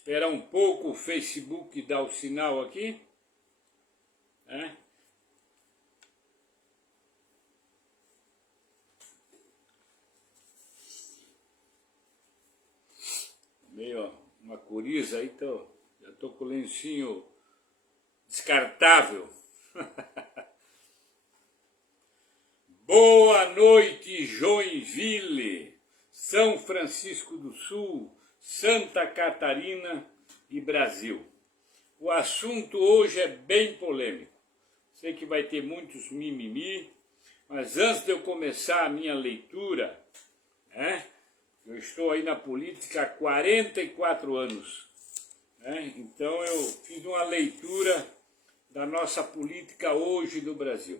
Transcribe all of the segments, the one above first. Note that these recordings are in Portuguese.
Esperar um pouco o Facebook dar o sinal aqui. Né? Meio uma coriza aí, já estou com o lencinho descartável. Boa noite, Joinville, São Francisco do Sul, Santa Catarina e Brasil. O assunto hoje é bem polêmico. Sei que vai ter muitos mimimi, mas antes de eu começar a minha leitura, eu estou aí na política há 44 anos. Então eu fiz uma leitura da nossa política hoje do Brasil.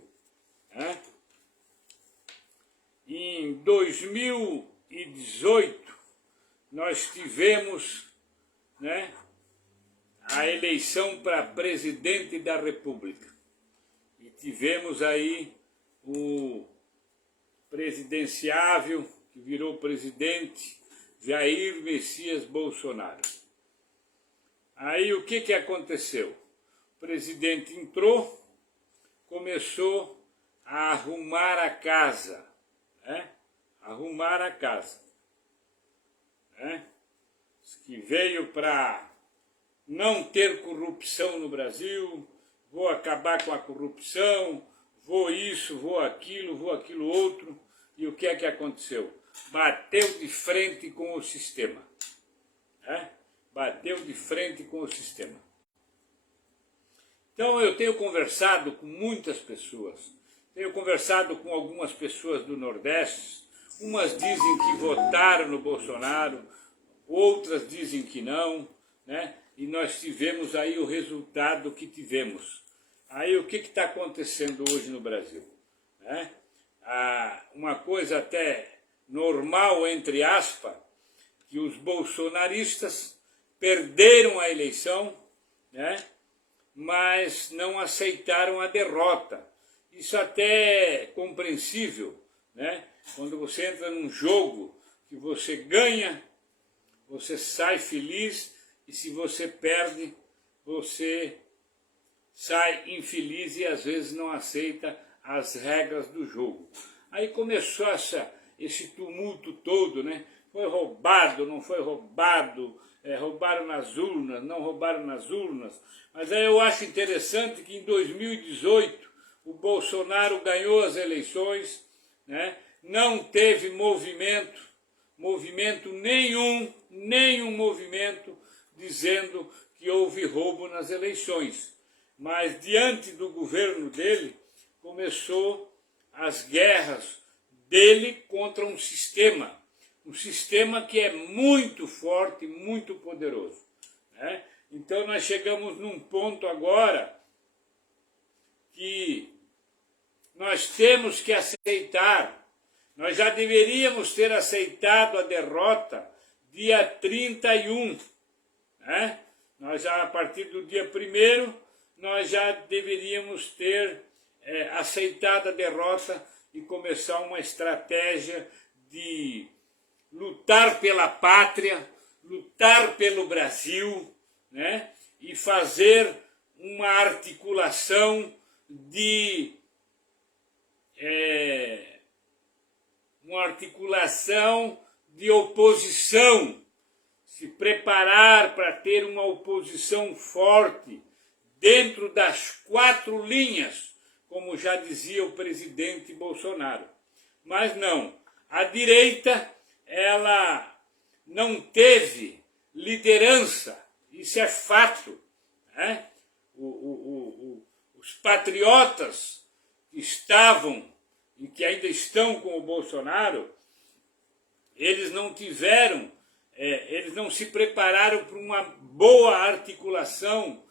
Em 2018, nós tivemos a eleição para presidente da República. E tivemos aí o presidenciável, que virou presidente, Jair Messias Bolsonaro. Aí o que aconteceu? O presidente entrou, começou a arrumar a casa. Arrumar a casa. Que veio para não ter corrupção no Brasil, vou acabar com a corrupção, vou isso, vou aquilo outro. E o que aconteceu? Bateu de frente com o sistema. Bateu de frente com o sistema. Então eu tenho conversado com muitas pessoas, tenho conversado com algumas pessoas do Nordeste, umas dizem que votaram no Bolsonaro, outras dizem que não, e nós tivemos aí o resultado que tivemos. Aí o que está acontecendo hoje no Brasil? Uma coisa até normal, entre aspas, que os bolsonaristas perderam a eleição, mas não aceitaram a derrota. Isso até é compreensível, quando você entra num jogo que você ganha, você sai feliz, e se você perde, você sai infeliz e às vezes não aceita as regras do jogo. Aí começou esse tumulto todo, Foi roubado, não foi roubado, roubaram nas urnas, não roubaram nas urnas. Mas aí eu acho interessante que em 2018 o Bolsonaro ganhou as eleições, não teve movimento nenhum movimento dizendo que houve roubo nas eleições. Mas diante do governo dele, começou as guerras dele contra um sistema que é muito forte, muito poderoso. Então nós chegamos num ponto agora que nós temos que aceitar, nós já deveríamos ter aceitado a derrota dia 31, Nós já, a partir do dia 1º, nós já deveríamos ter aceitado a derrota e começar uma estratégia de lutar pela pátria, lutar pelo Brasil, e fazer uma articulação de oposição, se preparar para ter uma oposição forte dentro das 4 linhas, como já dizia o presidente Bolsonaro. Mas não, a direita, ela não teve liderança, isso é fato. Os patriotas que estavam e que ainda estão com o Bolsonaro, eles não tiveram, eles não se prepararam para uma boa articulação,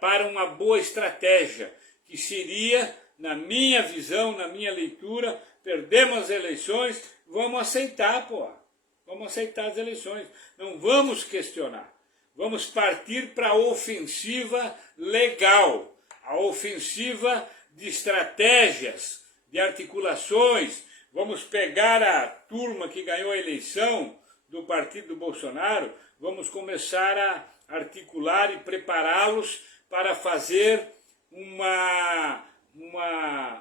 para uma boa estratégia, que seria, na minha visão, na minha leitura, perdemos as eleições, vamos aceitar, vamos aceitar as eleições, não vamos questionar, vamos partir para a ofensiva legal, a ofensiva de estratégias, de articulações, vamos pegar a turma que ganhou a eleição do partido do Bolsonaro, vamos começar a articular e prepará-los para fazer uma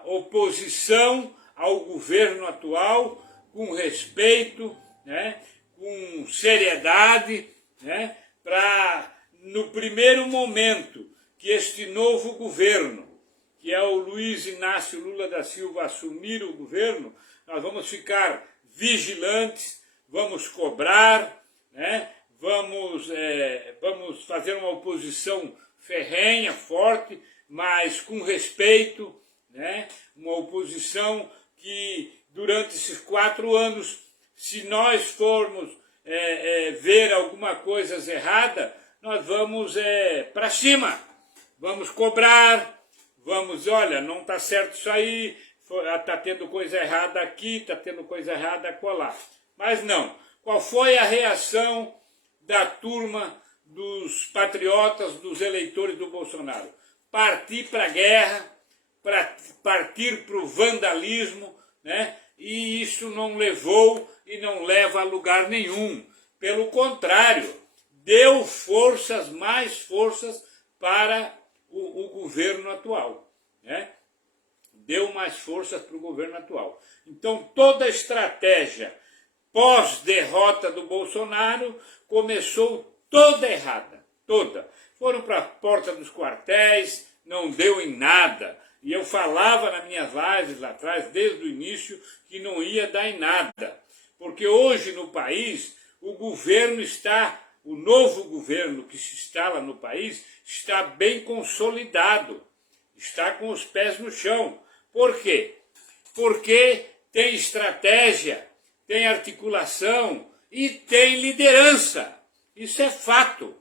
oposição ao governo atual com respeito, né, com seriedade, né, para, no primeiro momento que este novo governo, que é o Luiz Inácio Lula da Silva, assumir o governo, nós vamos ficar vigilantes, vamos cobrar, né, vamos fazer uma oposição ferrenha, forte, mas com respeito, né, uma oposição que durante esses 4 anos, se nós formos ver alguma coisa errada, nós vamos para cima, vamos cobrar, vamos, olha, não está certo isso aí, está tendo coisa errada aqui, está tendo coisa errada acolá. Mas não. Qual foi a reação da turma dos patriotas, dos eleitores do Bolsonaro? Partir para a guerra, partir para o vandalismo, né? E isso não levou e não leva a lugar nenhum. Pelo contrário, deu forças, mais forças para o governo atual, né? Deu mais forças para o governo atual. Então toda a estratégia pós-derrota do Bolsonaro começou toda errada, toda. Foram para a porta dos quartéis, não deu em nada. E eu falava nas minhas lives lá atrás, desde o início, que não ia dar em nada. Porque hoje no país, o novo governo que se instala no país, está bem consolidado, está com os pés no chão. Por quê? Porque tem estratégia, tem articulação e tem liderança. Isso é fato.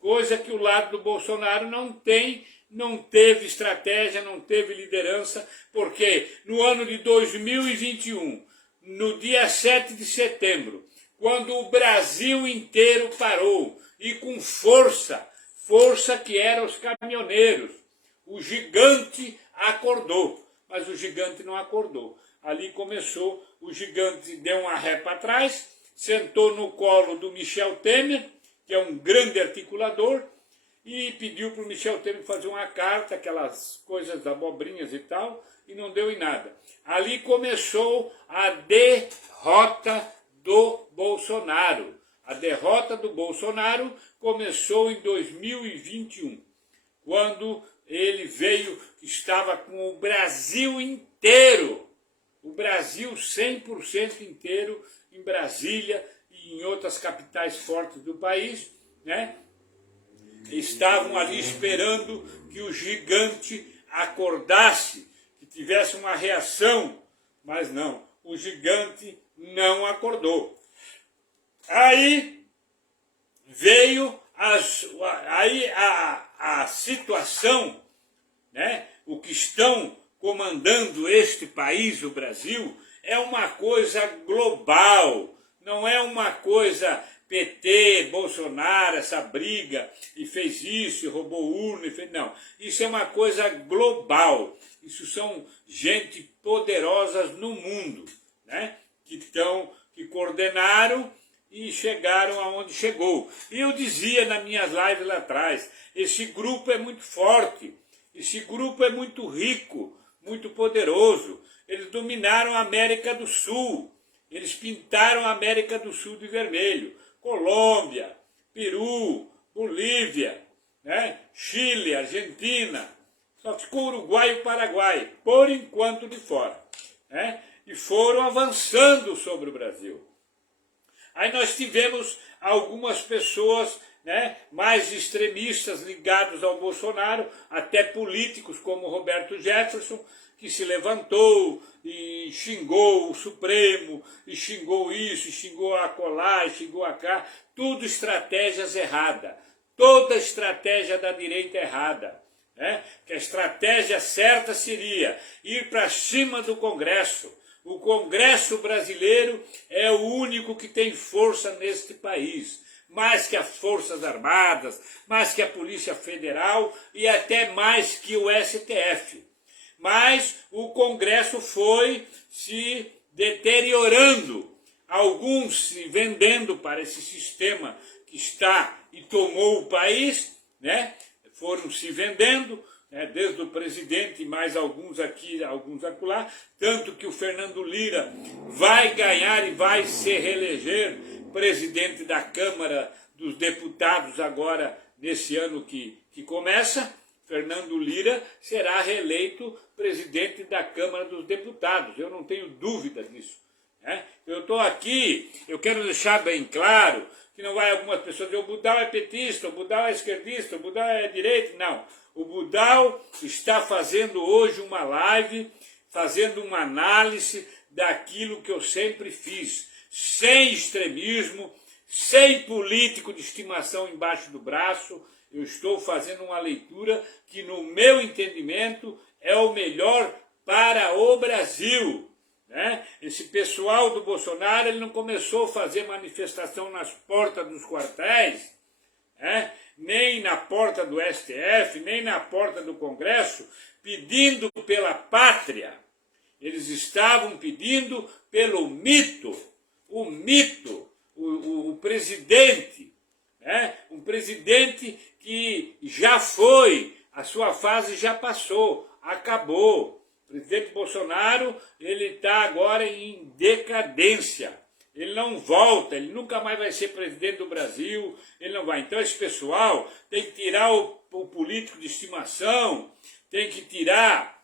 Coisa que o lado do Bolsonaro não tem, não teve estratégia, não teve liderança, porque no ano de 2021, no dia 7 de setembro, quando o Brasil inteiro parou, e com força que eram os caminhoneiros, o gigante acordou, mas o gigante não acordou. Ali começou, o gigante deu uma ré para trás, sentou no colo do Michel Temer, que é um grande articulador, e pediu para o Michel Temer fazer uma carta, aquelas coisas abobrinhas e tal, e não deu em nada. Ali começou a derrota do Bolsonaro. A derrota do Bolsonaro começou em 2021, quando ele veio, estava com o Brasil inteiro, o Brasil 100% inteiro, em Brasília e em outras capitais fortes do país, né? Estavam ali esperando que o gigante acordasse, que tivesse uma reação, mas não, o gigante não acordou. Aí veio a situação, né? O que estão comandando este país, o Brasil, é uma coisa global, não é uma coisa PT, Bolsonaro, essa briga, e fez isso, e roubou urna, e fez... Não, isso é uma coisa global, isso são gente poderosas no mundo, né? Que coordenaram e chegaram aonde chegou. E eu dizia nas minhas lives lá atrás, esse grupo é muito forte, esse grupo é muito rico, muito poderoso, eles dominaram a América do Sul, eles pintaram a América do Sul de vermelho, Colômbia, Peru, Bolívia, né? Chile, Argentina, só ficou Uruguai e Paraguai, por enquanto de fora, né? E foram avançando sobre o Brasil. Aí nós tivemos algumas pessoas, né, mais extremistas ligados ao Bolsonaro, até políticos como Roberto Jefferson, que se levantou e xingou o Supremo, e xingou isso, e xingou acolá, e xingou acá, tudo estratégias erradas, toda estratégia da direita errada, né? Que a estratégia certa seria ir para cima do Congresso. O Congresso brasileiro é o único que tem força neste país, mais que as Forças Armadas, mais que a Polícia Federal e até mais que o STF. Mas o Congresso foi se deteriorando alguns se vendendo para esse sistema que está e tomou o país, né? Foram se vendendo, né? Desde o presidente, mais alguns aqui, alguns acolá, tanto que o Fernando Lira vai ganhar e vai se reeleger presidente da Câmara dos Deputados agora, nesse ano que começa. Fernando Lira será reeleito presidente da Câmara dos Deputados, eu não tenho dúvida disso. Eu estou aqui, eu quero deixar bem claro que não vai algumas pessoas dizer o Budal é petista, o Budal é esquerdista, o Budal é direita. Não, o Budal está fazendo hoje uma live, fazendo uma análise daquilo que eu sempre fiz, sem extremismo, sem político de estimação embaixo do braço. Eu estou fazendo uma leitura que, no meu entendimento, é o melhor para o Brasil. Né? Esse pessoal do Bolsonaro, ele não começou a fazer manifestação nas portas dos quartéis, né? Nem na porta do STF, nem na porta do Congresso, pedindo pela pátria. Eles estavam pedindo pelo mito, o presidente, né? Um presidente que já foi, a sua fase já passou, acabou. O presidente Bolsonaro, ele está agora em decadência. Ele não volta, ele nunca mais vai ser presidente do Brasil, ele não vai. Então esse pessoal tem que tirar o político de estimação, tem que tirar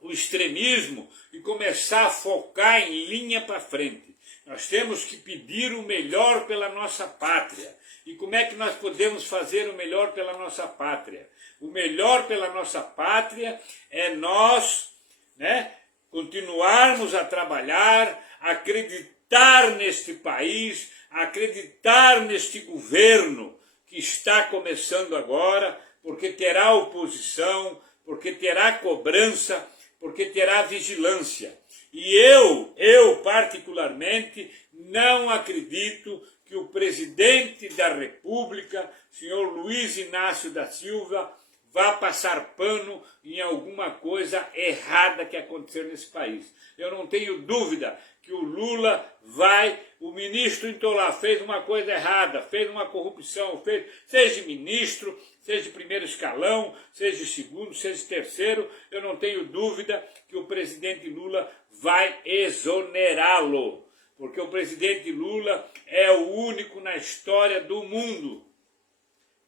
o extremismo e começar a focar em linha para frente. Nós temos que pedir o melhor pela nossa pátria. E como é que nós podemos fazer o melhor pela nossa pátria? O melhor pela nossa pátria é nós, né, continuarmos a trabalhar, acreditar neste país, acreditar neste governo que está começando agora, porque terá oposição, porque terá cobrança, porque terá vigilância. E eu particularmente, não acredito que o presidente da República, senhor Luiz Inácio da Silva, vá passar pano em alguma coisa errada que aconteceu nesse país. Eu não tenho dúvida que o Lula vai, o ministro Intolá fez uma coisa errada, fez uma corrupção, seja ministro, seja de primeiro escalão, seja de segundo, seja de terceiro, eu não tenho dúvida que o presidente Lula vai exonerá-lo, porque o presidente Lula é o único na história do mundo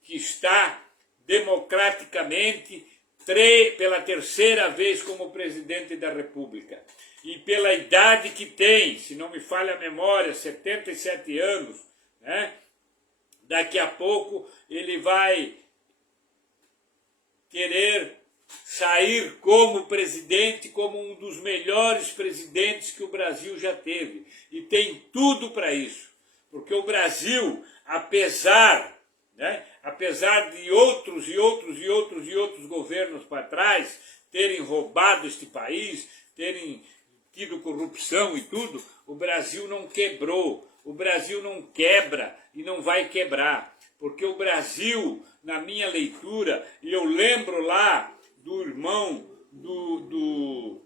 que está democraticamente pela terceira vez como presidente da República. E pela idade que tem, se não me falha a memória, 77 anos, né? Daqui a pouco ele vai querer sair como presidente, como um dos melhores presidentes que o Brasil já teve. E tem tudo para isso. Porque o Brasil, apesar de outros governos para trás terem roubado este país, terem tido corrupção e tudo, o Brasil não quebrou, o Brasil não quebra e não vai quebrar, porque o Brasil, na minha leitura, e eu lembro lá do irmão do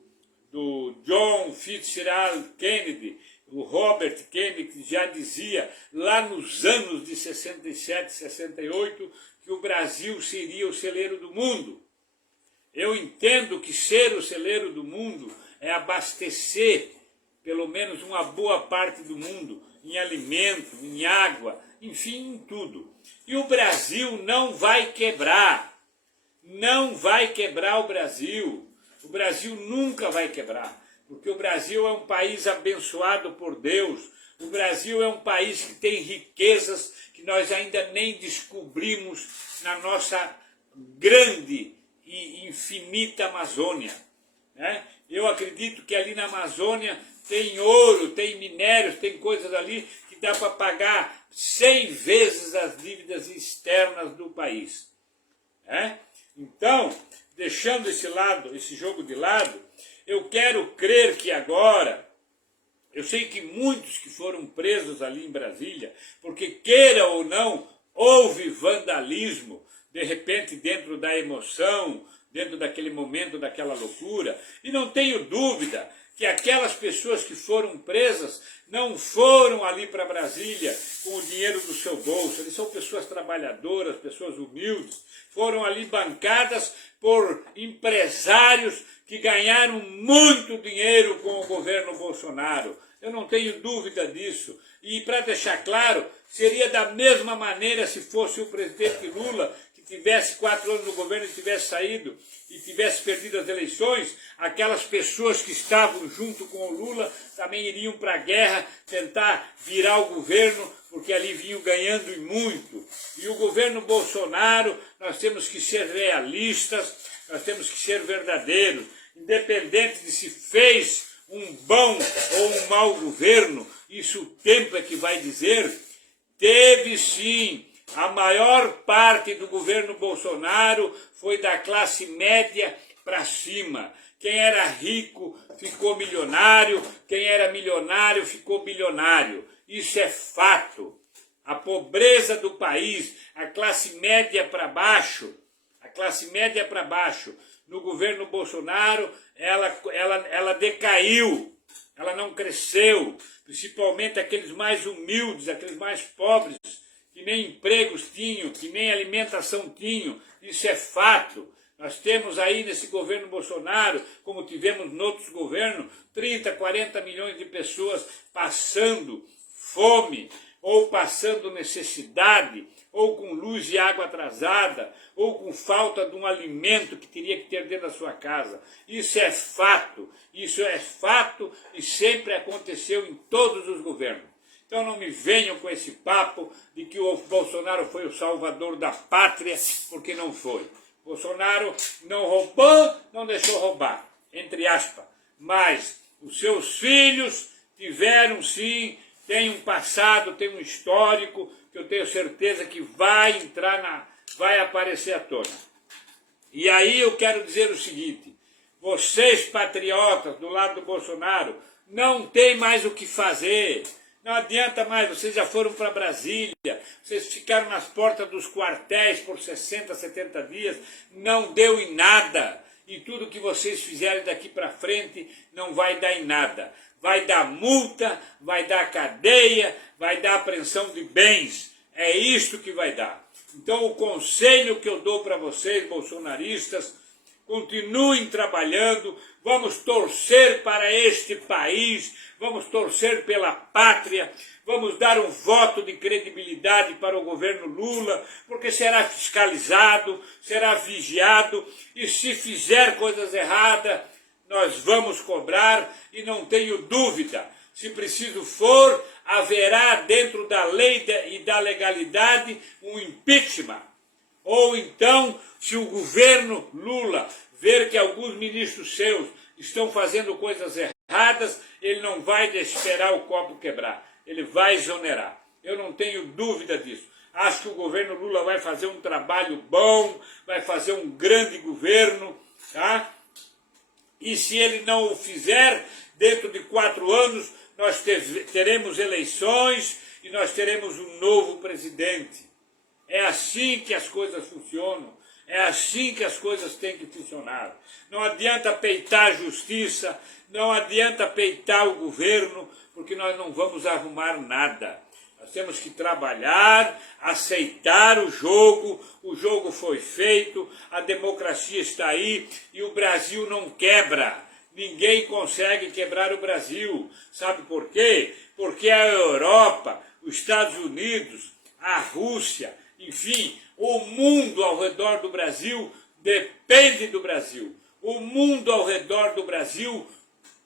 John Fitzgerald Kennedy, o Robert Kennedy, que já dizia lá nos anos de 67, 68, que o Brasil seria o celeiro do mundo. Eu entendo que ser o celeiro do mundo é abastecer pelo menos uma boa parte do mundo em alimento, em água, enfim, em tudo. E o Brasil não vai quebrar. Não vai quebrar o Brasil. O Brasil nunca vai quebrar. Porque o Brasil é um país abençoado por Deus. O Brasil é um país que tem riquezas que nós ainda nem descobrimos na nossa grande e infinita Amazônia, né? Eu acredito que ali na Amazônia tem ouro, tem minérios, tem coisas ali que dá para pagar 100 vezes as dívidas externas do país, né? Então, deixando esse jogo de lado, eu quero crer que agora, eu sei que muitos que foram presos ali em Brasília, porque queira ou não, houve vandalismo, de repente dentro da emoção, dentro daquele momento, daquela loucura, e não tenho dúvida que aquelas pessoas que foram presas não foram ali para Brasília com o dinheiro do seu bolso, eles são pessoas trabalhadoras, pessoas humildes, foram ali bancadas por empresários que ganharam muito dinheiro com o governo Bolsonaro. Eu não tenho dúvida disso. E para deixar claro, seria da mesma maneira se fosse o presidente Lula, que tivesse 4 anos no governo e tivesse saído e tivesse perdido as eleições, aquelas pessoas que estavam junto com o Lula também iriam para a guerra tentar virar o governo, porque ali vinham ganhando e muito. E o governo Bolsonaro, nós temos que ser realistas, nós temos que ser verdadeiros, independente de se fez um bom ou um mau governo, isso o tempo é que vai dizer. Teve sim, a maior parte do governo Bolsonaro foi da classe média para cima. Quem era rico ficou milionário, quem era milionário ficou bilionário. Isso é fato. A pobreza do país, a classe média para baixo, no governo Bolsonaro, ela decaiu, ela não cresceu, principalmente aqueles mais humildes, aqueles mais pobres, que nem empregos tinham, que nem alimentação tinham, isso é fato. Nós temos aí nesse governo Bolsonaro, como tivemos em outros governos, 30, 40 milhões de pessoas passando fome, ou passando necessidade, ou com luz e água atrasada, ou com falta de um alimento que teria que ter dentro da sua casa. Isso é fato e sempre aconteceu em todos os governos. Então não me venham com esse papo de que o Bolsonaro foi o salvador da pátria, porque não foi. Bolsonaro não roubou, não deixou roubar, entre aspas. Mas os seus filhos tiveram sim, tem um passado, tem um histórico, que eu tenho certeza que vai aparecer à tona. E aí eu quero dizer o seguinte, vocês patriotas do lado do Bolsonaro, não tem mais o que fazer. Não adianta mais, vocês já foram para Brasília, vocês ficaram nas portas dos quartéis por 60, 70 dias, não deu em nada. E tudo que vocês fizerem daqui para frente não vai dar em nada. Vai dar multa, vai dar cadeia, vai dar apreensão de bens. É isto que vai dar. Então o conselho que eu dou para vocês, bolsonaristas, continuem trabalhando, vamos torcer para este país, vamos torcer pela pátria, vamos dar um voto de credibilidade para o governo Lula, porque será fiscalizado, será vigiado, e se fizer coisas erradas, nós vamos cobrar, e não tenho dúvida, se preciso for, haverá dentro da lei e da legalidade um impeachment. Ou então, se o governo Lula ver que alguns ministros seus estão fazendo coisas erradas, ele não vai esperar o copo quebrar, ele vai exonerar. Eu não tenho dúvida disso. Acho que o governo Lula vai fazer um trabalho bom, vai fazer um grande governo, tá? E se ele não o fizer, dentro de 4 anos, nós teremos eleições e nós teremos um novo presidente. É assim que as coisas funcionam, é assim que as coisas têm que funcionar. Não adianta peitar a justiça, não adianta peitar o governo, porque nós não vamos arrumar nada. Nós temos que trabalhar, aceitar o jogo foi feito, a democracia está aí e o Brasil não quebra. Ninguém consegue quebrar o Brasil. Sabe por quê? Porque a Europa, os Estados Unidos, a Rússia, enfim, o mundo ao redor do Brasil depende do Brasil. O mundo ao redor do Brasil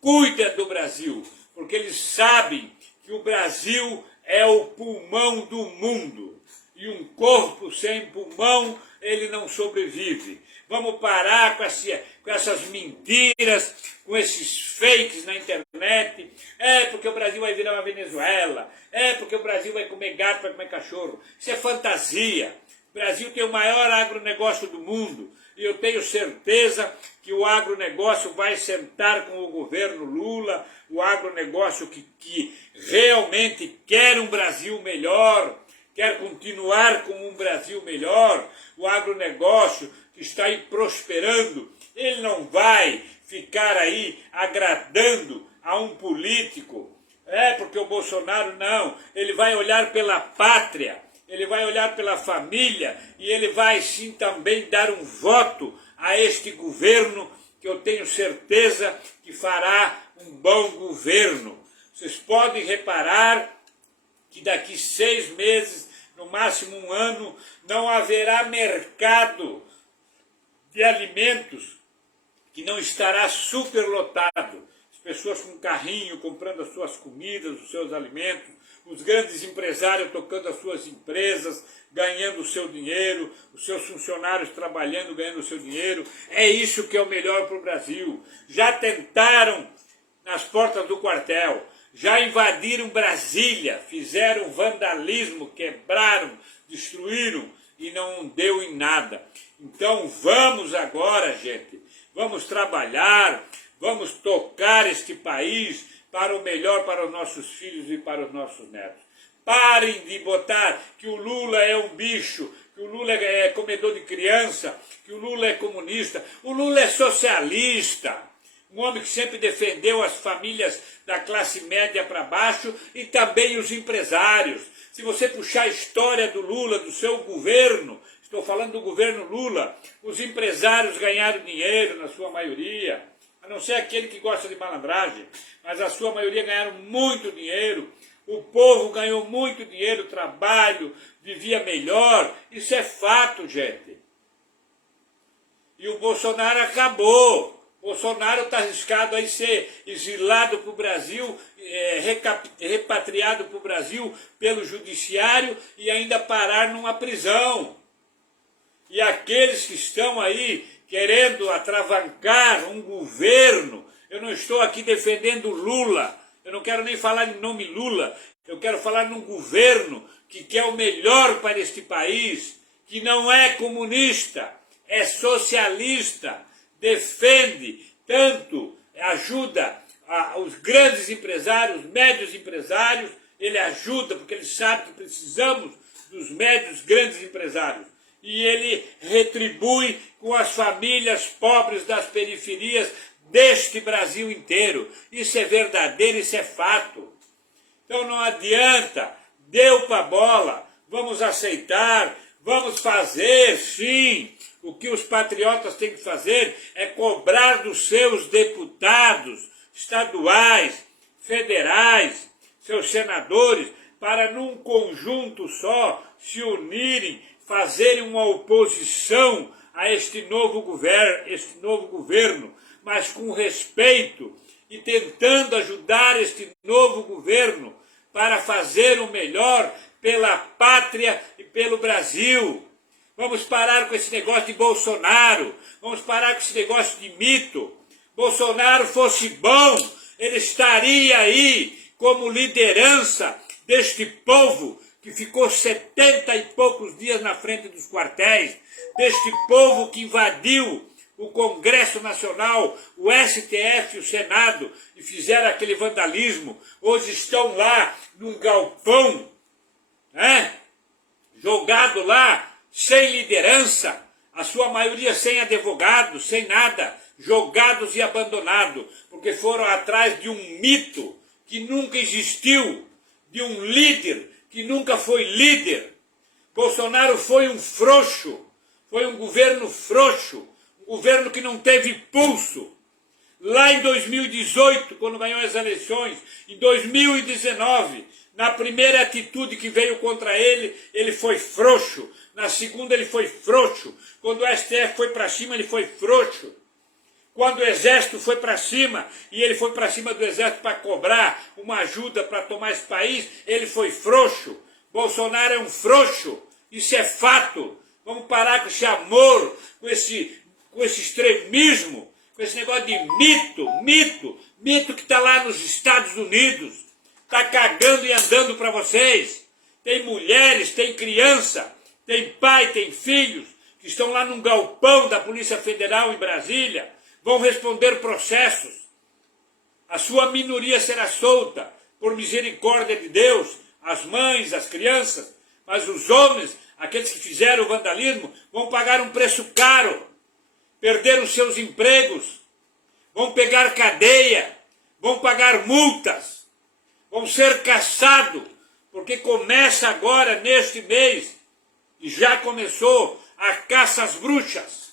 cuida do Brasil, porque eles sabem que o Brasil é o pulmão do mundo. E um corpo sem pulmão, ele não sobrevive. Vamos parar com essas mentiras, com esses fakes na internet. É porque o Brasil vai virar uma Venezuela. É porque o Brasil vai comer gato, vai comer cachorro. Isso é fantasia. O Brasil tem o maior agronegócio do mundo. E eu tenho certeza que o agronegócio vai sentar com o governo Lula, o agronegócio que realmente quer um Brasil melhor, quer continuar com um Brasil melhor, o agronegócio que está aí prosperando. Ele não vai ficar aí agradando a um político. Porque o Bolsonaro não. Ele vai olhar pela pátria, ele vai olhar pela família e ele vai sim também dar um voto a este governo que eu tenho certeza que fará um bom governo. Vocês podem reparar que daqui 6 meses, no máximo 1 ano, não haverá mercado de alimentos que não estará superlotado. As pessoas com carrinho comprando as suas comidas, os seus alimentos, os grandes empresários tocando as suas empresas, ganhando o seu dinheiro, os seus funcionários trabalhando, ganhando o seu dinheiro. É isso que é o melhor para o Brasil. Já tentaram nas portas do quartel, já invadiram Brasília, fizeram vandalismo, quebraram, destruíram e não deu em nada. Então vamos agora, gente, vamos trabalhar, vamos tocar este país para o melhor para os nossos filhos e para os nossos netos. Parem de botar que o Lula é um bicho, que o Lula é comedor de criança, que o Lula é comunista. O Lula é socialista, um homem que sempre defendeu as famílias da classe média para baixo e também os empresários. Se você puxar a história do Lula, do seu governo, estou falando do governo Lula, os empresários ganharam dinheiro na sua maioria, a não ser aquele que gosta de malandragem, mas a sua maioria ganharam muito dinheiro, o povo ganhou muito dinheiro, trabalho, vivia melhor, isso é fato, gente. E o Bolsonaro acabou. Bolsonaro está arriscado a ser exilado para o Brasil, repatriado para o Brasil pelo judiciário e ainda parar numa prisão. E aqueles que estão aí querendo atravancar um governo, eu não estou aqui defendendo Lula, eu não quero nem falar em nome Lula, eu quero falar num governo que quer o melhor para este país, que não é comunista, é socialista, defende, tanto ajuda os grandes empresários, os médios empresários, ele ajuda porque ele sabe que precisamos dos médios grandes empresários. E ele retribui com as famílias pobres das periferias deste Brasil inteiro. Isso é verdadeiro, isso é fato. Então não adianta, deu para a bola, vamos aceitar, vamos fazer, sim. O que os patriotas têm que fazer é cobrar dos seus deputados estaduais, federais, seus senadores, para num conjunto só se unirem, fazerem uma oposição a este novo governo, mas com respeito e tentando ajudar este novo governo para fazer o melhor pela pátria e pelo Brasil. Vamos parar com esse negócio de Bolsonaro, vamos parar com esse negócio de mito. Bolsonaro fosse bom, ele estaria aí como liderança deste povo que ficou 70 e poucos dias na frente dos quartéis, deste povo que invadiu o Congresso Nacional, o STF e o Senado e fizeram aquele vandalismo. Hoje estão lá num galpão, jogado lá, sem liderança, a sua maioria sem advogado, sem nada, jogados e abandonados, porque foram atrás de um mito que nunca existiu, de um líder que nunca foi líder. Bolsonaro foi um frouxo, foi um governo frouxo, um governo que não teve pulso. Lá em 2018, quando ganhou as eleições, em 2019, na primeira atitude que veio contra ele, ele foi frouxo. Na segunda, ele foi frouxo. Quando o STF foi para cima, ele foi frouxo. Quando o Exército foi para cima, e ele foi para cima do Exército para cobrar uma ajuda para tomar esse país, ele foi frouxo. Bolsonaro é um frouxo. Isso é fato. Vamos parar com esse amor, com esse extremismo, com esse negócio de mito que está lá nos Estados Unidos. Está cagando e andando para vocês. Tem mulheres, tem criança, tem pai, tem filhos, que estão lá num galpão da Polícia Federal em Brasília, vão responder processos. A sua minoria será solta, por misericórdia de Deus, as mães, as crianças, mas os homens, aqueles que fizeram o vandalismo, vão pagar um preço caro. perderam seus empregos, vão pegar cadeia, vão pagar multas, vão ser caçados, porque começa agora, neste mês, e já começou a caça às bruxas.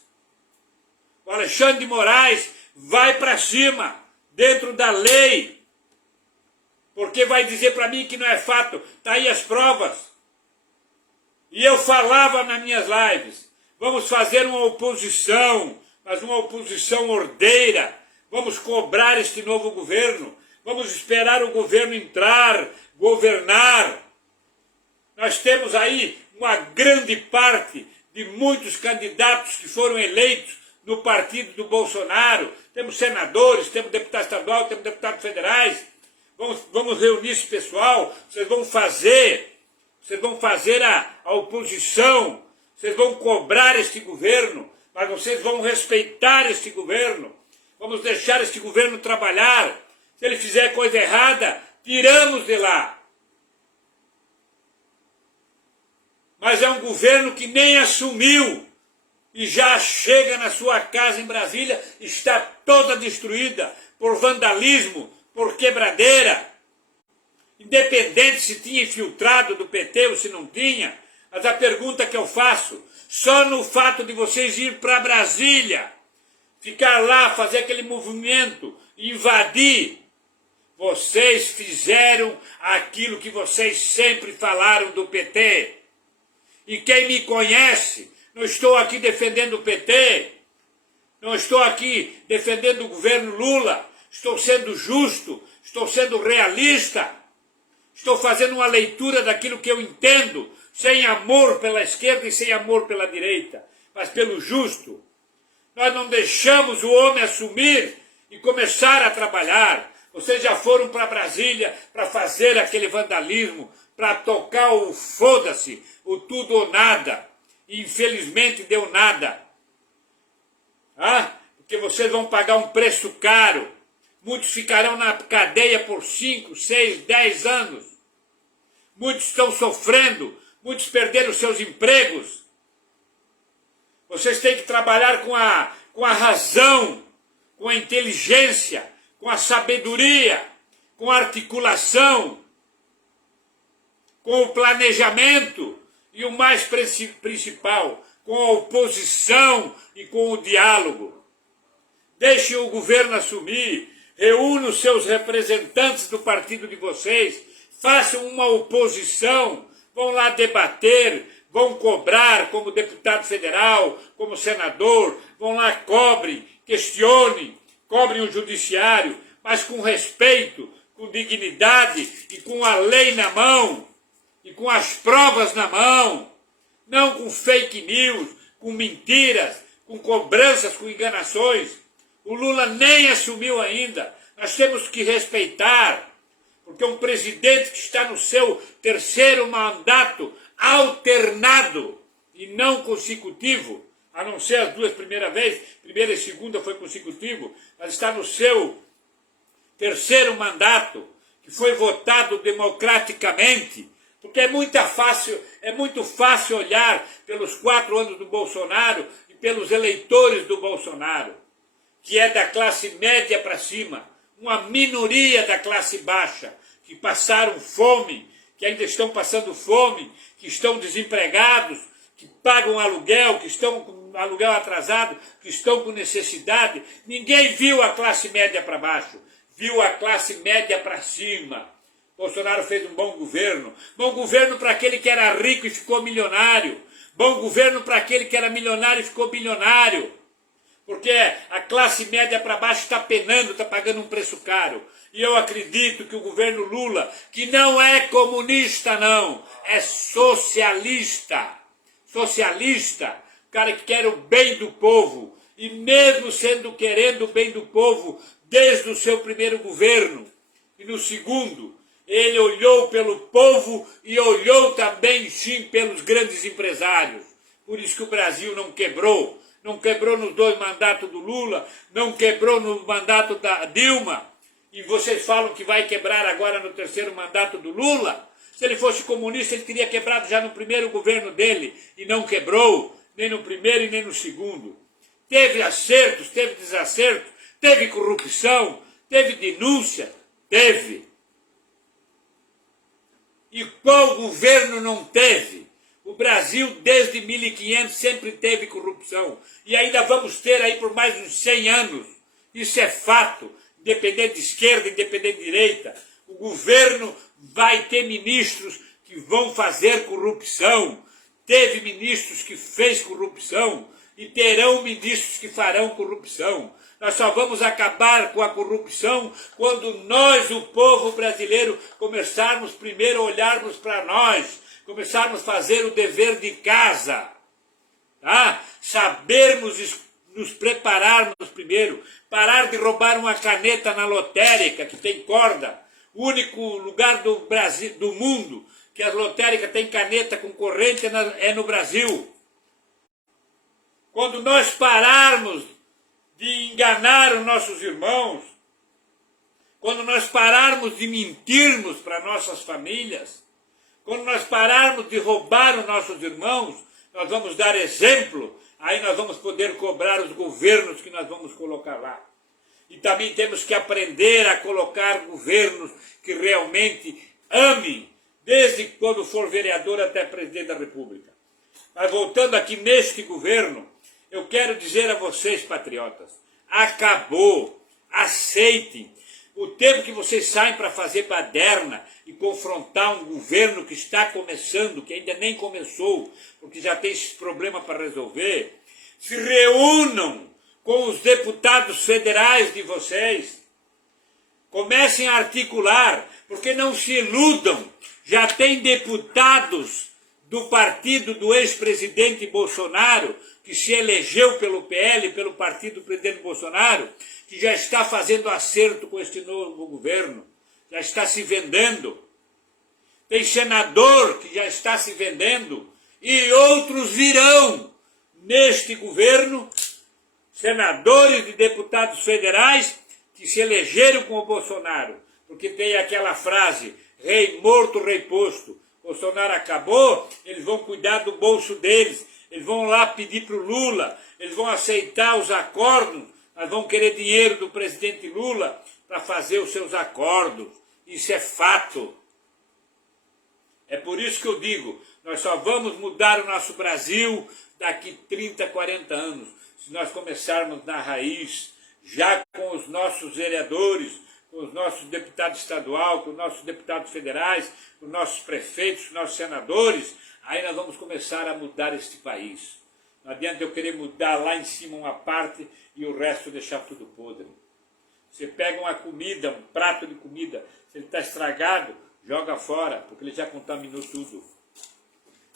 O Alexandre de Moraes vai para cima, dentro da lei, porque vai dizer para mim que não é fato, está aí as provas. E eu falava nas minhas lives, vamos fazer uma oposição, mas uma oposição ordeira, vamos cobrar este novo governo, vamos esperar o governo entrar, governar. Nós temos aí uma grande parte de muitos candidatos que foram eleitos no partido do Bolsonaro, temos senadores, temos deputado estadual, temos deputados federais, vamos reunir esse pessoal, vocês vão fazer a oposição, vocês vão cobrar este governo, mas vocês vão respeitar este governo, vamos deixar este governo trabalhar, se ele fizer coisa errada, tiramos de lá. Mas é um governo que nem assumiu e já chega na sua casa em Brasília, está toda destruída por vandalismo, por quebradeira. Independente se tinha infiltrado do PT ou se não tinha, mas a pergunta que eu faço, só no fato de vocês ir para Brasília, ficar lá, fazer aquele movimento, invadir, vocês fizeram aquilo que vocês sempre falaram do PT. E quem me conhece, não estou aqui defendendo o PT, não estou aqui defendendo o governo Lula, estou sendo justo, estou sendo realista, estou fazendo uma leitura daquilo que eu entendo, sem amor pela esquerda e sem amor pela direita, mas pelo justo. Nós não deixamos o homem assumir e começar a trabalhar. Vocês já foram para Brasília para fazer aquele vandalismo, para tocar o foda-se, o tudo ou nada. E infelizmente deu nada. Porque vocês vão pagar um preço caro. Muitos ficarão na cadeia por 5, 6, 10 anos. Muitos estão sofrendo, muitos perderam seus empregos. Vocês têm que trabalhar com a razão, com a inteligência, com a sabedoria, com a articulação, com o planejamento e o mais principal, com a oposição e com o diálogo. Deixem o governo assumir, reúnam os seus representantes do partido de vocês, façam uma oposição, vão lá debater, vão cobrar como deputado federal, como senador, vão lá, cobrem, questionem, cobrem o judiciário, mas com respeito, com dignidade e com a lei na mão, e com as provas na mão, não com fake news, com mentiras, com cobranças, com enganações. O Lula nem assumiu ainda, nós temos que respeitar, porque um presidente que está no seu terceiro mandato alternado e não consecutivo, a não ser as duas primeiras vezes, primeira e segunda foi consecutivo, mas está no seu terceiro mandato, que foi votado democraticamente, porque é muito fácil olhar pelos 4 anos do Bolsonaro e pelos eleitores do Bolsonaro, que é da classe média para cima, uma minoria da classe baixa, que passaram fome, que ainda estão passando fome, que estão desempregados, que pagam aluguel, que estão com aluguel atrasado, que estão com necessidade. Ninguém viu a classe média para baixo, viu a classe média para cima. Bolsonaro fez um bom governo para aquele que era rico e ficou milionário, bom governo para aquele que era milionário e ficou bilionário, porque a classe média para baixo está penando, está pagando um preço caro. E eu acredito que o governo Lula, que não é comunista não, é socialista, cara que quer o bem do povo, e mesmo querendo o bem do povo desde o seu primeiro governo, e no segundo, ele olhou pelo povo e olhou também, sim, pelos grandes empresários. Por isso que o Brasil não quebrou. Não quebrou nos 2 mandatos do Lula, não quebrou no mandato da Dilma. E vocês falam que vai quebrar agora no 3º mandato do Lula? Se ele fosse comunista, ele teria quebrado já no primeiro governo dele. E não quebrou, nem no primeiro e nem no segundo. Teve acertos, teve desacertos, teve corrupção, teve denúncia, teve. E qual governo não teve? O Brasil, desde 1500, sempre teve corrupção. E ainda vamos ter aí por mais uns 100 anos. Isso é fato, independente de esquerda, independente de direita. O governo vai ter ministros que vão fazer corrupção. Teve ministros que fez corrupção e terão ministros que farão corrupção. Nós só vamos acabar com a corrupção quando nós, o povo brasileiro, começarmos primeiro a olharmos para nós, começarmos a fazer o dever de casa, tá? Sabermos nos prepararmos primeiro, parar de roubar uma caneta na lotérica que tem corda. O único lugar do Brasil, do mundo, que a lotérica tem caneta com corrente é no Brasil. Quando nós pararmos de enganar os nossos irmãos, quando nós pararmos de mentirmos para nossas famílias, quando nós pararmos de roubar os nossos irmãos, nós vamos dar exemplo, aí nós vamos poder cobrar os governos que nós vamos colocar lá. E também temos que aprender a colocar governos que realmente amem, desde quando for vereador até presidente da República. Mas voltando aqui neste governo, eu quero dizer a vocês, patriotas, acabou, aceitem. O tempo que vocês saem para fazer baderna e confrontar um governo que está começando, que ainda nem começou, porque já tem esses problemas para resolver, se reúnam com os deputados federais de vocês, comecem a articular, porque não se iludam, já tem deputados do partido do ex-presidente Bolsonaro, que se elegeu pelo PL, pelo partido do presidente Bolsonaro, que já está fazendo acerto com este novo governo, já está se vendendo. Tem senador que já está se vendendo, e outros virão neste governo, senadores e deputados federais que se elegeram com o Bolsonaro, porque tem aquela frase, rei morto, rei posto. Bolsonaro acabou, eles vão cuidar do bolso deles, eles vão lá pedir para o Lula, eles vão aceitar os acordos, mas vão querer dinheiro do presidente Lula para fazer os seus acordos. Isso é fato. É por isso que eu digo, nós só vamos mudar o nosso Brasil daqui 30, 40 anos, se nós começarmos na raiz, já com os nossos vereadores, com os nossos deputados estaduais, com os nossos deputados federais, com os nossos prefeitos, com os nossos senadores, aí nós vamos começar a mudar este país. Não adianta eu querer mudar lá em cima uma parte e o resto deixar tudo podre. Você pega uma comida, um prato de comida, se ele está estragado, joga fora, porque ele já contaminou tudo.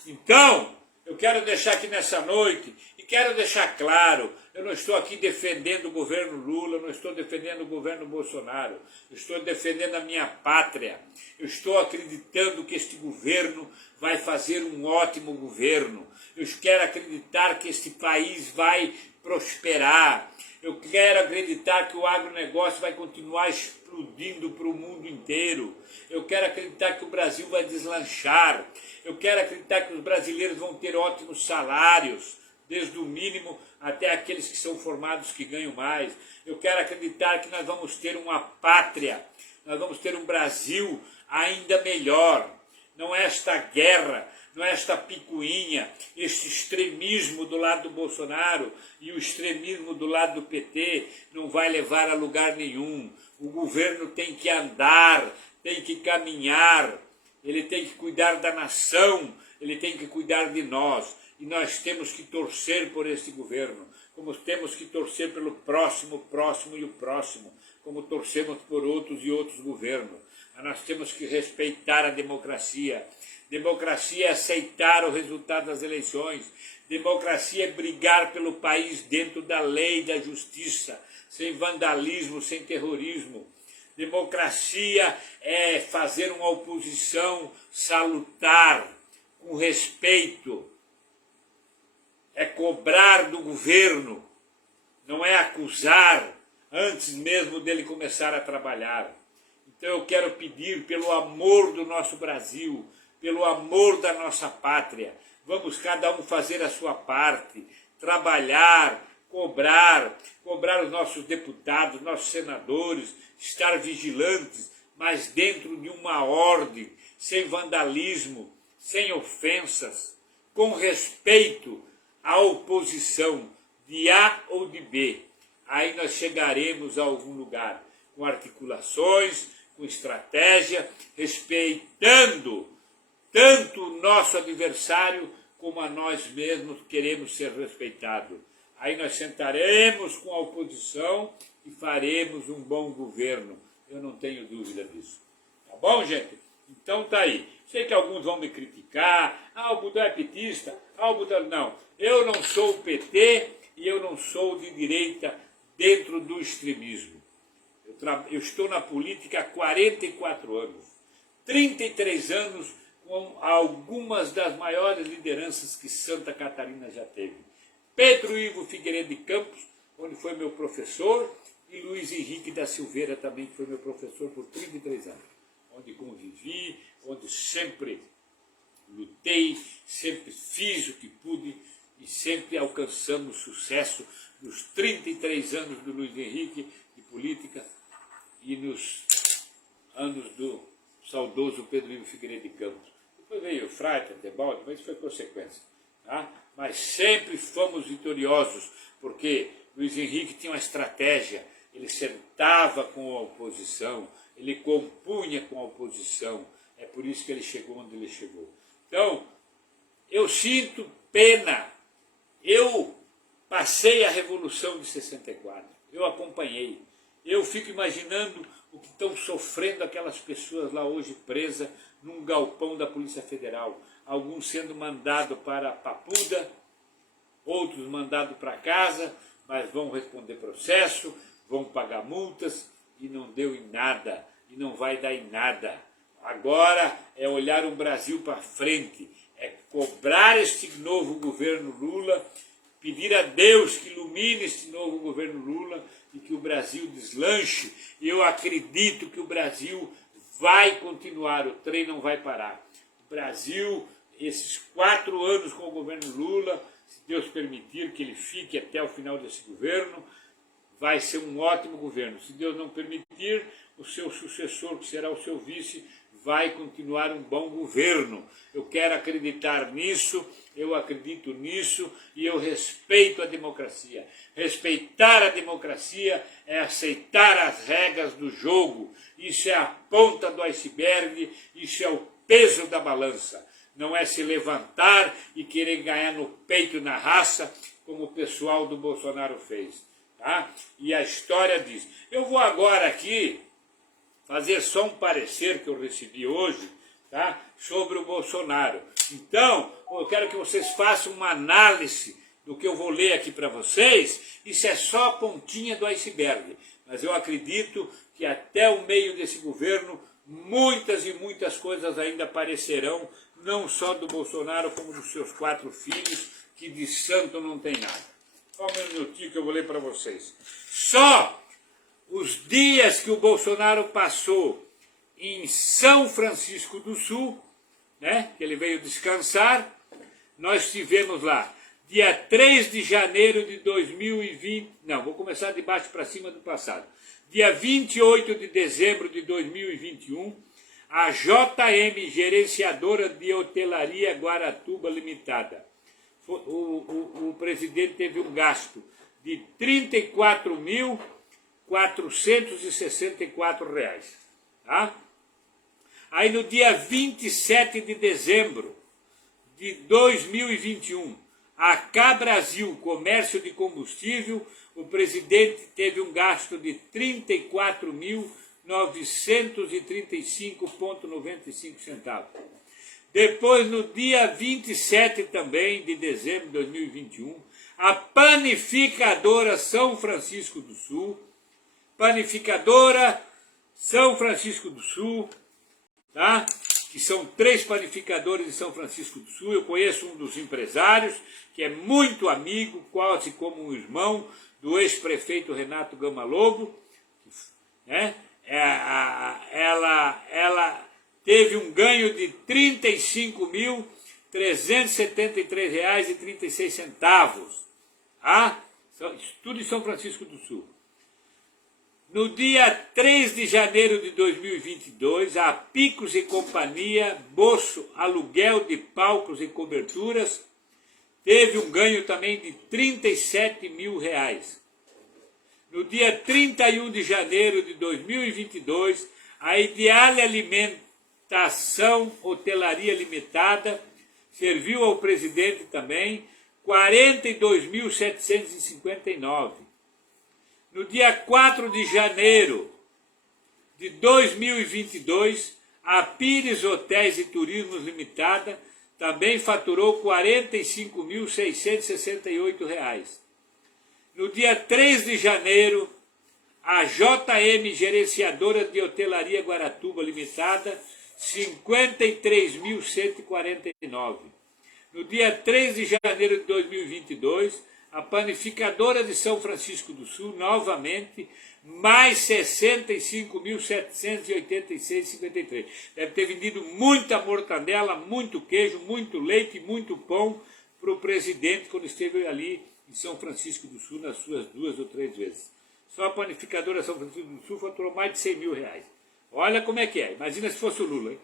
Então, eu quero deixar aqui nessa noite, e quero deixar claro, eu não estou aqui defendendo o governo Lula, eu não estou defendendo o governo Bolsonaro, eu estou defendendo a minha pátria, eu estou acreditando que este governo vai fazer um ótimo governo, eu quero acreditar que este país vai prosperar, eu quero acreditar que o agronegócio vai continuar explodindo para o mundo inteiro, eu quero acreditar que o Brasil vai deslanchar, eu quero acreditar que os brasileiros vão ter ótimos salários, desde o mínimo até aqueles que são formados que ganham mais. Eu quero acreditar que nós vamos ter uma pátria, nós vamos ter um Brasil ainda melhor. Não é esta guerra, não é esta picuinha, este extremismo do lado do Bolsonaro e o extremismo do lado do PT não vai levar a lugar nenhum. O governo tem que andar, tem que caminhar, ele tem que cuidar da nação, ele tem que cuidar de nós. E nós temos que torcer por esse governo, como temos que torcer pelo próximo e o próximo, como torcemos por outros e outros governos. Mas nós temos que respeitar a democracia. Democracia é aceitar o resultado das eleições. Democracia é brigar pelo país dentro da lei e da justiça, sem vandalismo, sem terrorismo. Democracia é fazer uma oposição salutar, com respeito. É cobrar do governo, não é acusar antes mesmo dele começar a trabalhar. Então eu quero pedir pelo amor do nosso Brasil, pelo amor da nossa pátria, vamos cada um fazer a sua parte, trabalhar, cobrar os nossos deputados, nossos senadores, estar vigilantes, mas dentro de uma ordem, sem vandalismo, sem ofensas, com respeito à oposição de A ou de B. Aí nós chegaremos a algum lugar, com articulações, com estratégia, respeitando tanto o nosso adversário como a nós mesmos queremos ser respeitados. Aí nós sentaremos com a oposição e faremos um bom governo. Eu não tenho dúvida disso. Tá bom, gente? Então tá aí. Sei que alguns vão me criticar. Ah, o Budão é petista. Ah, o Budão... Não, eu não sou o PT e eu não sou de direita dentro do extremismo. Eu estou na política há 44 anos. 33 anos com algumas das maiores lideranças que Santa Catarina já teve. Pedro Ivo Figueiredo de Campos, onde foi meu professor, e Luiz Henrique da Silveira também, que foi meu professor por 33 anos, onde convivi, onde sempre lutei, sempre fiz o que pude e sempre alcançamos sucesso nos 33 anos do Luiz Henrique de política e nos anos do saudoso Pedro Ivo Figueiredo de Campos. Depois veio o Freiter, Tebaldi, mas isso foi consequência. Tá? Mas sempre fomos vitoriosos, porque Luiz Henrique tinha uma estratégia, ele sentava com a oposição, ele compunha com a oposição, é por isso que ele chegou onde ele chegou. Então, eu sinto pena, eu passei a Revolução de 64, eu acompanhei, eu fico imaginando o que estão sofrendo aquelas pessoas lá hoje presas num galpão da Polícia Federal, alguns sendo mandados para Papuda, outros mandados para casa, mas vão responder processo, vão pagar multas e não deu em nada, e não vai dar em nada. Agora é olhar o Brasil para frente, é cobrar este novo governo Lula, pedir a Deus que ilumine este novo governo Lula e que o Brasil deslanche. E eu acredito que o Brasil vai continuar, o trem não vai parar. O Brasil, esses 4 anos com o governo Lula, se Deus permitir que ele fique até o final desse governo, vai ser um ótimo governo. Se Deus não permitir, o seu sucessor, que será o seu vice, vai continuar um bom governo. Eu quero acreditar nisso, eu acredito nisso e eu respeito a democracia. Respeitar a democracia é aceitar as regras do jogo. Isso é a ponta do iceberg, isso é o peso da balança. Não é se levantar e querer ganhar no peito e na raça, como o pessoal do Bolsonaro fez. Tá? E a história diz. Eu vou agora aqui fazer só um parecer que eu recebi hoje, tá? Sobre o Bolsonaro. Então, eu quero que vocês façam uma análise do que eu vou ler aqui para vocês. Isso é só a pontinha do iceberg. Mas eu acredito que até o meio desse governo, muitas e muitas coisas ainda aparecerão, não só do Bolsonaro, como dos seus 4 filhos, que de santo não tem nada. Só um minutinho que eu vou ler para vocês. Só os dias que o Bolsonaro passou em São Francisco do Sul, né, que ele veio descansar, nós tivemos lá, dia 3 de janeiro de 2020, não, vou começar de baixo para cima do passado, dia 28 de dezembro de 2021, a JM, Gerenciadora de Hotelaria Guaratuba Limitada, o presidente teve um gasto de R$ 34.464, tá? Aí no dia 27 de dezembro de 2021, a Cá Brasil, Comércio de Combustível, o presidente teve um gasto de R$ 34.935,95. Depois, no dia 27 também de dezembro de 2021, a Panificadora São Francisco do Sul, Panificadora São Francisco do Sul, tá? Que são 3 panificadores de São Francisco do Sul. Eu conheço um dos empresários, que é muito amigo, quase como um irmão, do ex-prefeito Renato Gama Lobo, né? Ela teve um ganho de R$ 35.373,36. Tá? tudo em São Francisco do Sul. No dia 3 de janeiro de 2022, a Picos e Companhia, Boço, aluguel de palcos e coberturas, teve um ganho também de R$37 mil. No dia 31 de janeiro de 2022, a Ideale Alimentação Hotelaria Limitada serviu ao presidente também 42.759. No dia 4 de janeiro de 2022, a Pires Hotéis e Turismos Limitada também faturou R$45.668. No dia 3 de janeiro, a JM Gerenciadora de Hotelaria Guaratuba Limitada, 53.149. No dia 3 de janeiro de 2022, a Panificadora de São Francisco do Sul, novamente, mais 65.786,53. Deve ter vendido muita mortadela, muito queijo, muito leite, muito pão para o presidente quando esteve ali em São Francisco do Sul nas suas 2 ou 3 vezes. Só a Panificadora São Francisco do Sul faturou mais de R$100 mil. Olha como é que é. Imagina se fosse o Lula, hein?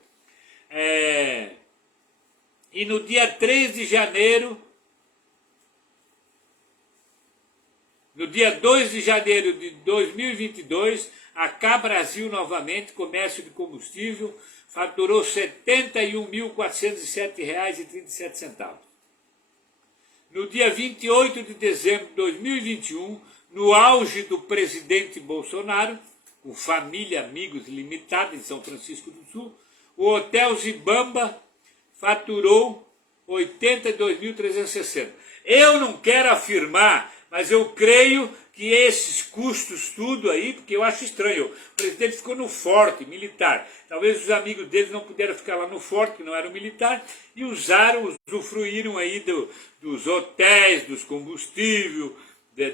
E no dia 3 de janeiro, no dia 2 de janeiro de 2022, a Cá Brasil novamente, comércio de combustível, faturou R$ 71.407,37. No dia 28 de dezembro de 2021, no auge do presidente Bolsonaro, com família, amigos limitada em São Francisco do Sul, o Hotel Zibamba faturou 82.360. Eu não quero afirmar, mas eu creio que esses custos tudo aí, porque eu acho estranho, o presidente ficou no forte militar, talvez os amigos dele não puderam ficar lá no forte, que não era militar, e usufruíram aí dos hotéis, dos combustíveis,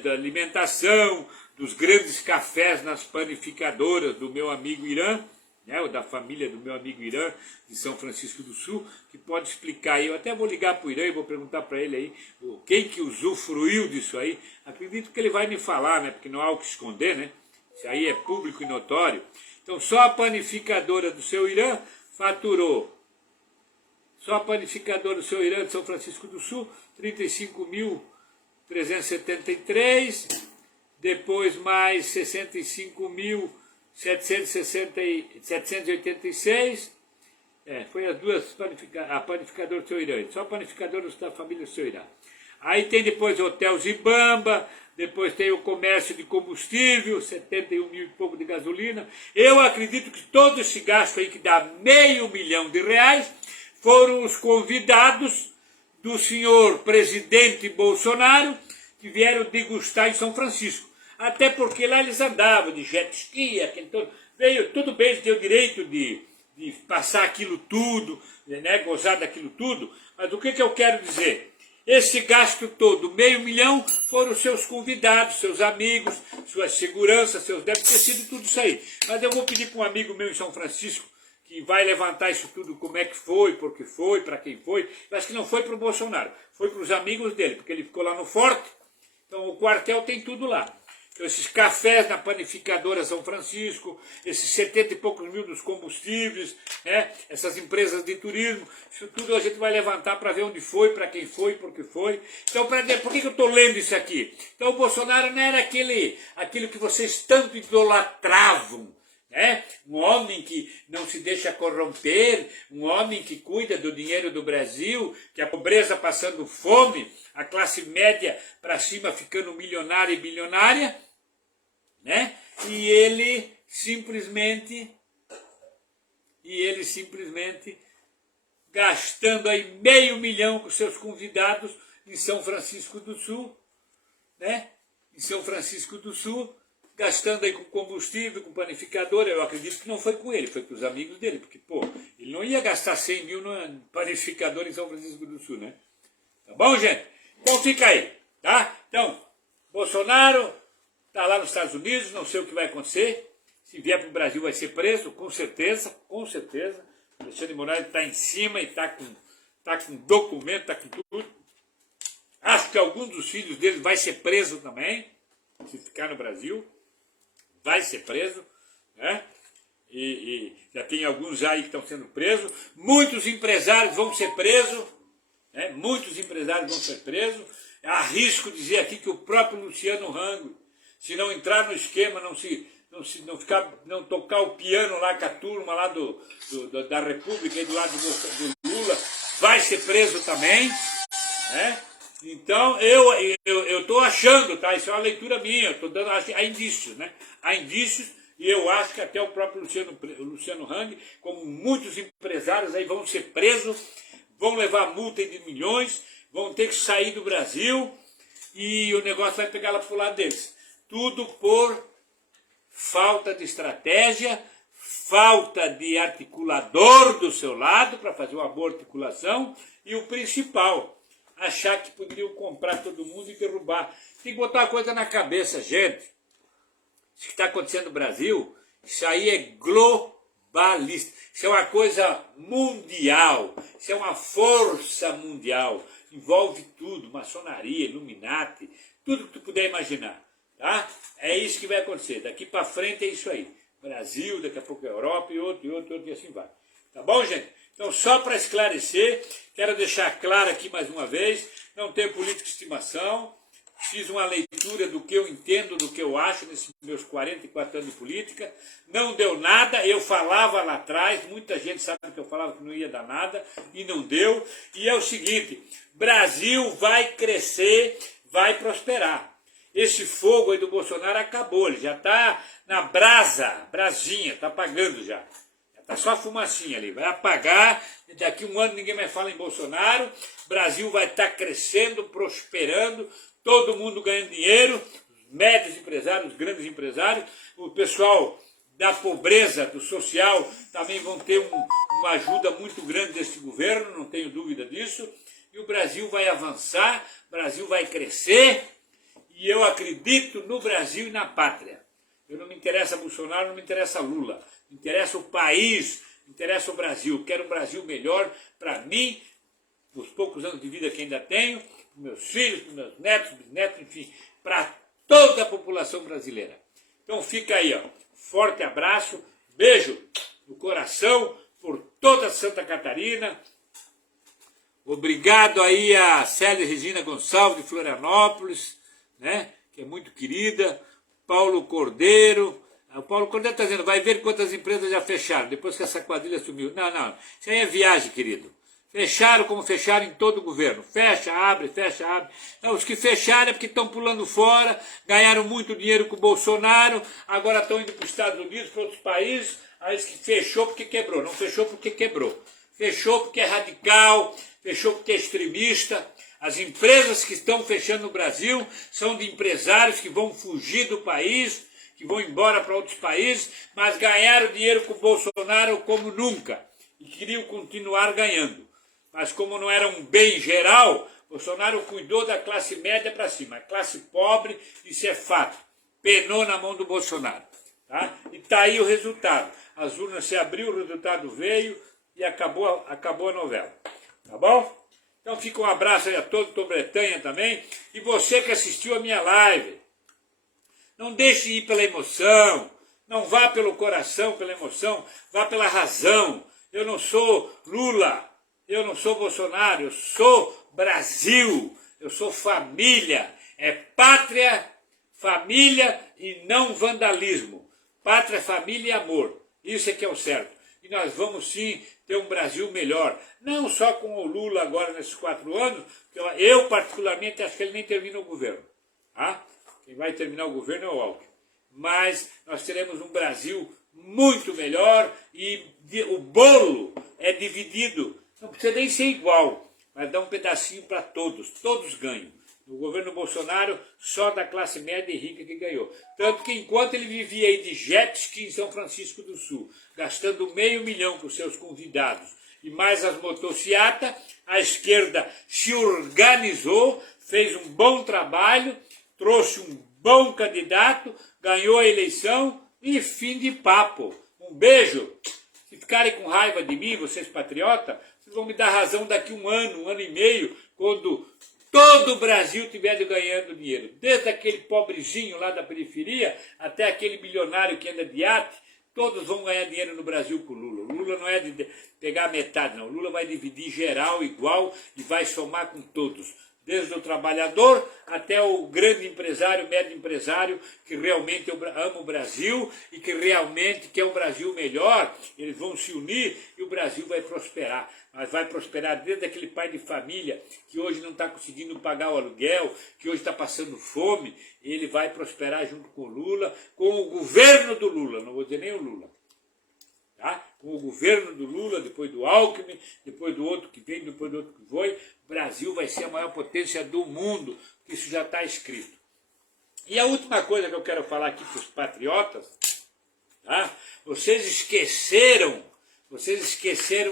da alimentação, dos grandes cafés nas panificadoras do meu amigo Irã, né, ou da família do meu amigo Irã, de São Francisco do Sul, que pode explicar aí. Eu até vou ligar para o Irã e vou perguntar para ele aí quem que usufruiu disso aí. Acredito que ele vai me falar, né, porque não há o que esconder, né? Isso aí é público e notório. Então só a panificadora do seu Irã faturou, só a panificadora do seu Irã de São Francisco do Sul, 35.373, depois mais 65.786, foi as duas, a panificadora do seu Irã, só a panificadora da família do seu Irã. Aí tem depois o Hotel Zibamba, depois tem o comércio de combustível, 71 mil e pouco de gasolina. Eu acredito que todo esse gasto aí, que dá R$500 mil, foram os convidados do senhor presidente Bolsonaro, que vieram degustar em São Francisco. Até porque lá eles andavam de jet ski, tudo bem, eles têm o direito de passar aquilo tudo, né, gozar daquilo tudo, mas o que eu quero dizer? Esse gasto todo, R$500 mil, foram seus convidados, seus amigos, suas seguranças, deve ter sido tudo isso aí. Mas eu vou pedir para um amigo meu em São Francisco, que vai levantar isso tudo, como é que foi, por que foi, para quem foi. Eu acho que não foi para o Bolsonaro, foi para os amigos dele, porque ele ficou lá no forte, então o quartel tem tudo lá. Então, esses cafés na panificadora São Francisco, esses 70 e poucos mil dos combustíveis, né, essas empresas de turismo, isso tudo a gente vai levantar para ver onde foi, para quem foi, por que foi. Então, por que eu estou lendo isso aqui? Então, o Bolsonaro não era aquilo que vocês tanto idolatravam, né? Um homem que não se deixa corromper, um homem que cuida do dinheiro do Brasil, que a pobreza passando fome, a classe média para cima ficando milionária e bilionária, né? E ele simplesmente gastando aí R$500 mil com seus convidados em São Francisco do Sul, né? Em São Francisco do Sul, gastando aí com combustível, com panificador. Eu acredito que não foi com ele, foi com os amigos dele, porque, ele não ia gastar 100 mil no panificador em São Francisco do Sul, né? Tá bom, gente? Então fica aí, tá? Então, Bolsonaro está lá nos Estados Unidos, não sei o que vai acontecer. Se vier para o Brasil vai ser preso, com certeza, com certeza. Alexandre de Moraes está em cima e está com documento, está com tudo. que alguns dos filhos deles vai ser preso também, se ficar no Brasil, vai ser preso, né? E já tem alguns já aí que estão sendo presos. Muitos empresários vão ser presos, né? Muitos empresários vão ser presos. Arrisco dizer aqui que o próprio Luciano Hang, se não entrar no esquema, não tocar o piano lá com a turma lá da República e do lado do Lula, vai ser preso também, né? Então, eu estou achando, tá? Isso é uma leitura minha, eu estou dando há indícios, né? Há indícios, e eu acho que até o próprio Luciano Hang, como muitos empresários aí vão ser presos, vão levar multa de milhões, vão ter que sair do Brasil, e o negócio vai pegar lá pro lado deles. Tudo por falta de estratégia, falta de articulador do seu lado para fazer uma boa articulação, e o principal, achar que poderiam comprar todo mundo e derrubar. Tem que botar uma coisa na cabeça, gente. Isso que está acontecendo no Brasil, isso aí é globalista. Isso é uma coisa mundial, isso é uma força mundial. Envolve tudo, maçonaria, Illuminati, tudo que tu puder imaginar. Tá? É isso que vai acontecer. Daqui para frente é isso aí. Brasil, daqui a pouco a Europa e outro, e assim vai. Tá bom, gente? Então, só para esclarecer, quero deixar claro aqui mais uma vez, não tenho política de estimação, fiz uma leitura do que eu entendo, do que eu acho nesses meus 44 anos de política, não deu nada, eu falava lá atrás, muita gente sabe que eu falava que não ia dar nada, e não deu, e é o seguinte, Brasil vai crescer, vai prosperar. Esse fogo aí do Bolsonaro acabou, ele já está na brasinha, está apagando já. Está só a fumacinha ali, vai apagar, daqui um ano ninguém mais fala em Bolsonaro, o Brasil vai estar crescendo, prosperando, todo mundo ganhando dinheiro, os médios empresários, os grandes empresários, o pessoal da pobreza, do social, também vão ter uma ajuda muito grande desse governo, não tenho dúvida disso, e o Brasil vai avançar, o Brasil vai crescer, e eu acredito no Brasil e na pátria. Eu não me interessa Bolsonaro, não me interessa Lula. Me interessa o país, me interessa o Brasil. Quero um Brasil melhor para mim, nos poucos anos de vida que ainda tenho, para meus filhos, para meus netos, bisnetos, enfim, para toda a população brasileira. Então fica aí, ó, forte abraço, beijo no coração por toda Santa Catarina. Obrigado aí a Célia Regina Gonçalves de Florianópolis, né, que é muito querida, Paulo Cordeiro. O Paulo Cordeiro está dizendo, vai ver quantas empresas já fecharam, depois que essa quadrilha sumiu. Não, isso aí é viagem, querido. Fecharam como fecharam em todo o governo. Fecha, abre. Não, os que fecharam é porque estão pulando fora, ganharam muito dinheiro com o Bolsonaro, agora estão indo para os Estados Unidos, para outros países, aí que fechou porque quebrou. Não fechou porque quebrou. Fechou porque é radical, fechou porque é extremista. As empresas que estão fechando no Brasil são de empresários que vão fugir do país, que vão embora para outros países, mas ganharam dinheiro com o Bolsonaro como nunca e queriam continuar ganhando. Mas como não era um bem geral, Bolsonaro cuidou da classe média para cima. A classe pobre, isso é fato, penou na mão do Bolsonaro. Tá? E está aí o resultado. As urnas se abriu, o resultado veio e acabou a novela. Tá bom? Então fica um abraço aí a todo Tom-Bretanha também. E você que assistiu a minha live, não deixe de ir pela emoção, não vá pelo coração, pela emoção, vá pela razão. Eu não sou Lula, eu não sou Bolsonaro, eu sou Brasil, eu sou família. É pátria, família e não vandalismo. Pátria, família e amor. Isso é que é o certo. E nós vamos sim ter um Brasil melhor. Não só com o Lula agora nesses 4 anos, eu particularmente acho que ele nem termina o governo. Tá? Quem vai terminar o governo é o Alckmin. Mas nós teremos um Brasil muito melhor e o bolo é dividido. Não precisa nem ser igual, mas dá um pedacinho para todos. Todos ganham. No governo Bolsonaro, só da classe média e rica que ganhou. Tanto que enquanto ele vivia aí de jet ski em São Francisco do Sul, gastando $500 mil com seus convidados e mais as motocicletas, a esquerda se organizou, fez um bom trabalho, trouxe um bom candidato, ganhou a eleição e fim de papo. Um beijo. Se ficarem com raiva de mim, vocês patriotas, vocês vão me dar razão daqui um ano e meio, quando todo o Brasil estiver ganhando dinheiro, desde aquele pobrezinho lá da periferia até aquele bilionário que anda de iate, todos vão ganhar dinheiro no Brasil com o Lula. O Lula não é de pegar metade, não. O Lula vai dividir geral, igual, e vai somar com todos. Desde o trabalhador até o grande empresário, médio empresário, que realmente ama o Brasil e que realmente quer um Brasil melhor. Eles vão se unir e o Brasil vai prosperar. Mas vai prosperar desde aquele pai de família que hoje não está conseguindo pagar o aluguel, que hoje está passando fome. Ele vai prosperar junto com o Lula, com o governo do Lula, não vou dizer nem o Lula. Tá? Com o governo do Lula, depois do Alckmin, depois do outro que vem, depois do outro que foi, o Brasil vai ser a maior potência do mundo, isso já está escrito. E a última coisa que eu quero falar aqui para os patriotas, tá? Vocês esqueceram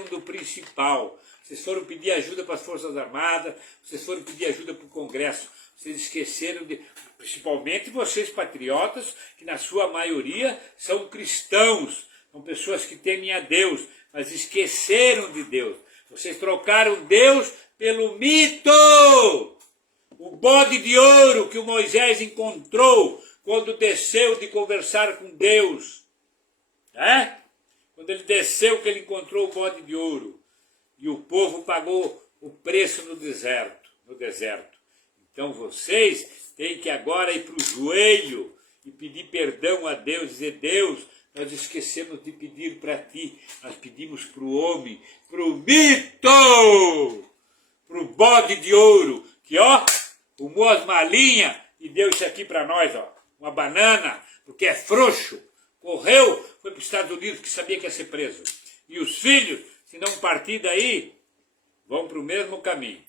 do principal. Vocês foram pedir ajuda para as Forças Armadas, vocês foram pedir ajuda para o Congresso, vocês esqueceram de... Principalmente vocês patriotas, que na sua maioria são cristãos, são pessoas que temem a Deus, mas esqueceram de Deus. Vocês trocaram Deus pelo mito. O bode de ouro que o Moisés encontrou quando desceu de conversar com Deus. Quando ele desceu, que ele encontrou o bode de ouro. E o povo pagou o preço no deserto. Então vocês têm que agora ir para o joelho e pedir perdão a Deus, dizer: Deus, nós esquecemos de pedir para ti, nós pedimos para o homem, para o mito, para o bode de ouro, que fumou as malinhas e deu isso aqui para nós, uma banana, porque é frouxo, correu, foi para os Estados Unidos, que sabia que ia ser preso. E os filhos, se não partir daí, vão para o mesmo caminho,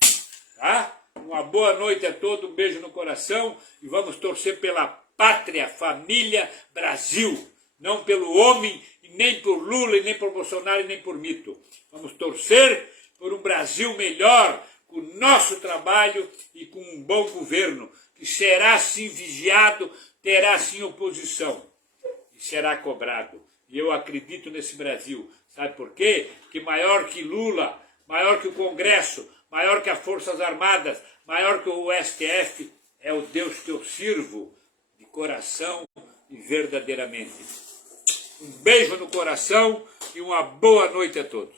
tá? Uma boa noite a todos, um beijo no coração e vamos torcer pela pátria, família, Brasil. Não pelo homem, e nem por Lula, e nem por Bolsonaro, e nem por mito. Vamos torcer por um Brasil melhor, com o nosso trabalho e com um bom governo, que será sim vigiado, terá sim oposição, e será cobrado. E eu acredito nesse Brasil. Sabe por quê? Porque maior que Lula, maior que o Congresso, maior que as Forças Armadas, maior que o STF, é o Deus que eu sirvo, de coração e verdadeiramente. Um beijo no coração e uma boa noite a todos.